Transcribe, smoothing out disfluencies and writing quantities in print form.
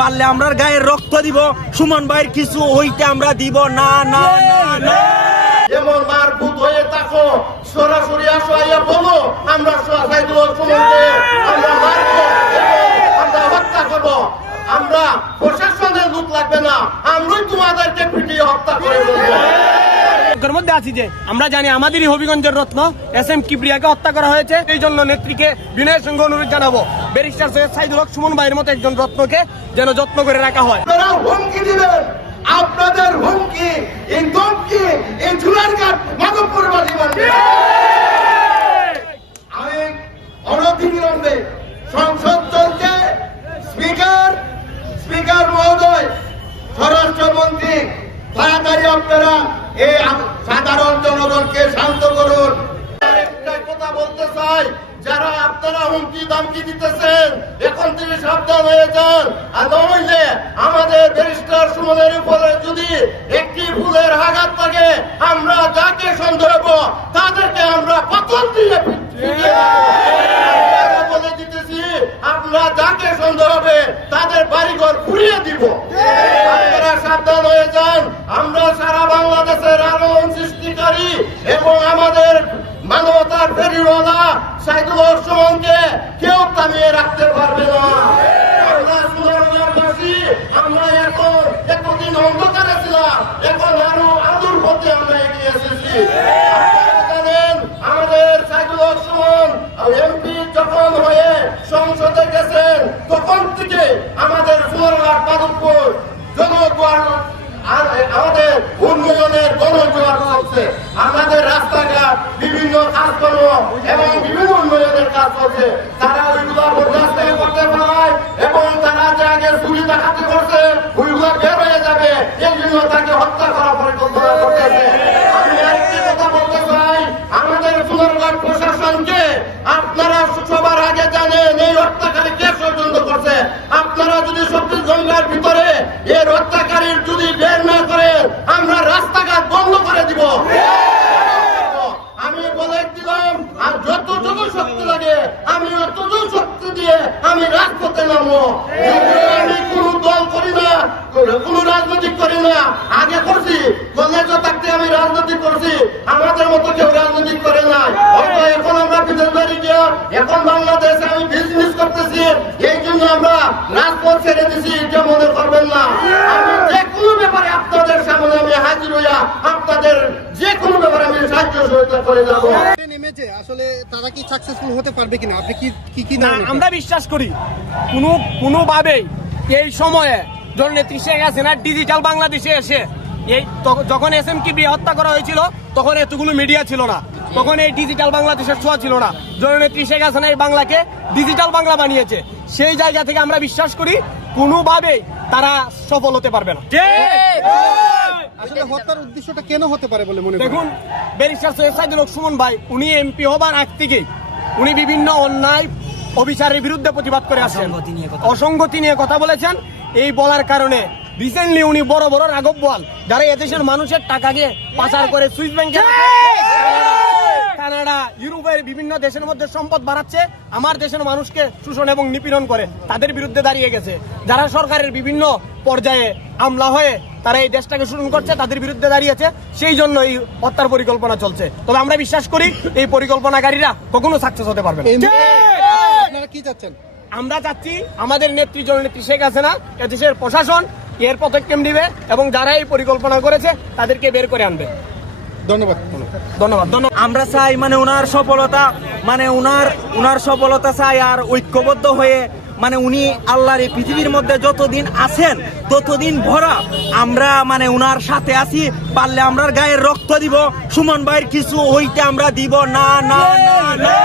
পারলে আমরা গায়ের রক্ত দিব, সুমন ভাইয়ের কিছু হইতে আমরা দিব না না না না। যেমন মারভূত হয়ে থাকো, সরাসরি আসো, আইয়া বলো আমরা সাইদুল সুমনকে আমরা মারবো, আমরা হত্যা করবো। আমরা প্রশাসনের লোক লাগবে না, আমরাই তোমাদেরকে পিটিয়ে হত্যা করে দেবো। মধ্যে আছি যে আমরা জানি আমাদেরই হবিগঞ্জের রত্ন এস.এম. কিবরিয়াকে হত্যা করা হয়েছে। এই জন্য নেত্রীকে বিনয়ের সঙ্গে অনুরোধ জানাবো, ব্যারিস্টার সৈয়দ সাইদুল হক সুমন ভাইয়ের মতো একজন রত্নকে যেন যত্ন করে রাখা হয়। আপনারা হুমকি দিবেন, আপনাদের হুমকি এই ধমকি এই ঝুলারঘাট মাধবপুরবাসী মানবে। আমি অনতিবিলম্বে সংসদ চলছে, স্পিকার মহোদয়, স্বরাষ্ট্রমন্ত্রী, তাড়াতাড়ি আপনারা এই সাধারণ জনগণকে শান্ত করুন। একটা কথা বলতে চাই, যারা আপনারা হুমকি দামকি দিতেছেন এখন থেকে সাবধান হয়ে যান। আর নইলে আমাদের ব্যারিস্টার সুমনের উপরে যদি একটি ফুলের আঘাত থাকে, আমরা যাকে সন্দেহ তাদেরকে আমরা পতন দিয়ে বলে দিতেছি, আমরা যাকে সন্দেহ হবে তাদের বাড়িঘর পুড়িয়ে দিব। আপনারা সাবধান হয়ে যান। আমরা সারা বাংলাদেশের আলোড়ন সৃষ্টিকারী এবং আমাদের মানবতার ফেরিওয়ালা সাইদুল হক সুমনকে কেউ থামিয়ে রাখতে পারবে না। আমরা সুন্দরবনবাসী, আমরা এতদিন অন্ধকারে ছিলাম, এখন আরো আলোর পথে আমরা এগিয়ে এসেছি। আপনারা জানেন আমাদের সাইদুল হক সুমন এমপি যখন হয়ে সংসদে গেছেন, তখন থেকে আমাদের সুন্দরবন মাধবপুর জনগণ আমাদের উন্নয়নের গণজোয়ার চলছে। আমাদের রাস্তাঘাট, বিভিন্ন কাজকর্ম এবং বিভিন্ন উন্নয়নের কাজ চলছে। তারা ওইগুলা বরদাস্ত করতে পারে এবং তারা যে আগে চুরি ডাকাতি করছে ওইগুলা বের হয়ে যাবে, এই জন্য তাকে হত্যা করার পরিকল্পনা করতেছে। আমি আরেকটি কথা বলতে চাই, আমাদের সুন্দরগড় প্রশাসনকে আপনারা সবার আগে জানেন এই হত্যাকারী কে ষড়যন্ত্র করছে। আপনারা যদি ২৬ ঘন্টার ভিতরে এর হত্যাকারীর যদি বের না করে, আমরা রাস্তাঘাট বন্ধ করে দিব। আমি বলে দিলাম, আর যতটুকু শক্তি লাগে আমি অতটুকু শক্তি দিয়ে আমি রাজপথে নামবো। আমি কোন দল করি না, কোন রাজনৈতিক করি না। আগে করছি, কলেজে থাকতে আমি রাজনৈতিক করছি, আমাদের মতো কেউ রাজনৈতিক করে না। হয়তো এখন আমরা বিদেশ বাড়ি গিয়ে এখন বাংলাদেশে আমি বিজনেস করতেছি, এই জন্য আমরা রাজপথ ছেড়ে দিছি, এটা মনে করবেন না। আমি যে কোনো ব্যাপারে আপনাদের সামনে আমি হাজির হইয়া আপনাদের যে কোনো ব্যাপারে আমি সাহায্য সহযোগিতা করে যাবো। নেমেছে আসলে তারা কি সাকসেসফুল হতে পারবে কিনা, আপনি কি না, আমরা বিশ্বাস করি কোনোভাবেই এই সময়ে জননেত্রী শেখ হাসিনা ডিজিটাল বাংলাদেশে এসে যখন এস.এম. কিবরিয়া হত্যা করা হয়েছিল তখন এতগুলো মিডিয়া ছিল না, তখন এই ডিজিটাল বাংলাদেশের ছোঁয়া ছিল না। জননেত্রী শেখ হাসিনা এই বাংলাকে ডিজিটাল বাংলা বানিয়েছে। সেই জায়গা থেকে আমরা বিশ্বাস করি কোনোভাবেই তারা সফল হতে পারবে না। আসলে হত্যার উদ্দেশ্যটা কেন হতে পারে বলে মনে করেন? দেখুন, ব্যারিস্টার সৈয়দ সাইদুল হক সুমন ভাই উনি এমপি হবার আগ থেকেই উনি বিভিন্ন অন্যায় অবিচারের বিরুদ্ধে প্রতিবাদ করে আসছেন, অসঙ্গতি নিয়ে কথা বলেছেন। এই বলার কারণে রিসেন্টলি উনি বড় বড় রাঘব বোয়াল যারা এদেশের মানুষের টাকাকে পাচার করে সুইস ব্যাংকে, কানাডা, ইউরোপের বিভিন্ন দেশের মধ্যে সম্পদ বাড়াচ্ছে, আমার দেশের মানুষকে শোষণ এবং নিপীড়ন করে, তাদের বিরুদ্ধে দাঁড়িয়ে গেছে। যারা সরকারের বিভিন্ন পর্যায়ে আমলা হয়ে তারা এই দেশটাকে শোষণ করছে, তাদের বিরুদ্ধে দাঁড়িয়েছে। সেই জন্য এই হত্যার পরিকল্পনা চলছে। তবে আমরা বিশ্বাস করি এই পরিকল্পনাকারীরা কখনো সাকসেস হতে পারবে না। আপনারা কি চাচ্ছেন? আমরা চাচ্ছি আমাদের নেত্রী জননেত্রী শেখ হাসিনা এদেশের প্রশাসন এর পদক্ষেপ নিবে এবং যারা এই পরিকল্পনা করেছে তাদেরকে বের করে আনবে। ধন্যবাদ। আমরা চাই উনার সফলতা, উনার সফলতা চাই, আর ঐক্যবদ্ধ হয়ে উনি আল্লাহর এই পৃথিবীর মধ্যে যতদিন আছেন ততদিন ভরা আমরা উনার সাথে আছি। পারলে আমরা গায়ের রক্ত দিব, সুমন ভাইয়ের কিছু হইতে আমরা দিব না না না না।